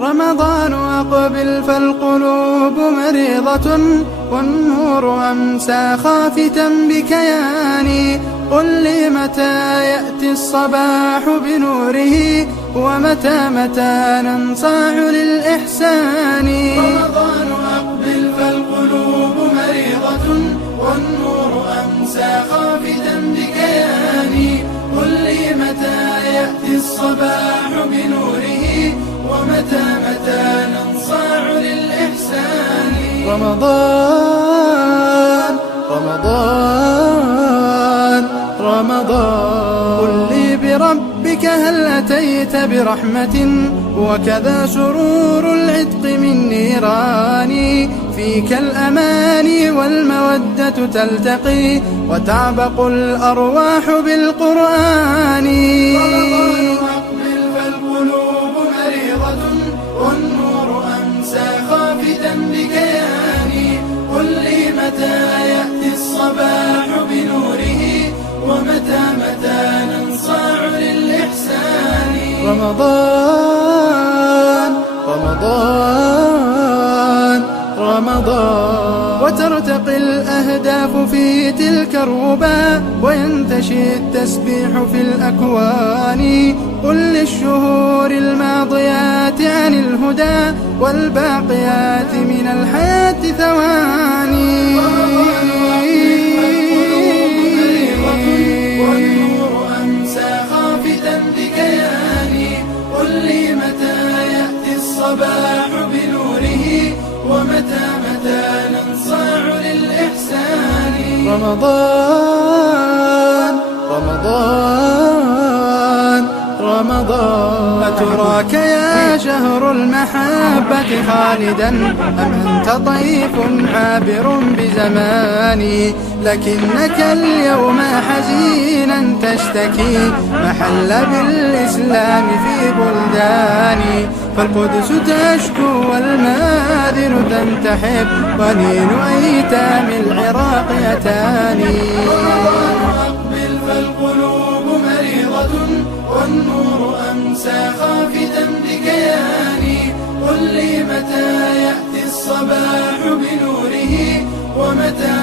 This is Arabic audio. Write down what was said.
رمضان أقبل فالقلوب مريضة، والنور أمسى خافتا بكياني. قل لي متى يأتي الصباح بنوره، ومتى ننصاع للإحسان. رمضان أقبل فالقلوب مريضة، والنور أمسى خافتا بكياني. قل لي متى يأتي الصباح بنوره، ومتى ننصاع للإحسان. رمضان رمضان رمضان، قل لي بربك هل أتيت برحمة، وكذا سرور العتق من نيران. فيك الأماني والمودة تلتقي، وتعبق الأرواح بالقرآن. رمضان أقبل فالقلوب مريضة، والنور أمسى خافتا بكياني. قل لي متى يأتي الصباح بنوره، ومتى ننصاع للإحسان. رمضان رمضان رمضان، وترتقي الأهداف في تلك الربا، وينتشي التسبيح في الأكوان. قل للشهور الماضيات عن الهدى، والباقيات من الحياة ثواني. والنور أمسى خافتا بكياني. قل لي متى يأتي الصباح بنوره، ومتى ننصاع للإحسان. رمضان رمضان رمضان، أتراك يا شهر المحبة خالدا، أم أنت طيف عابر بزماني؟ لكنك اليوم حزينا تشتكي، محل بالإسلام في بلداني. فالقدس تشكو والمادن تنتحب، ونين أيتام العراق يتاني. أقبل فالقلوب مريضة، والنور أمسى خافتا بكياني. قل لي متى يأتي الصباح بنوره، ومتى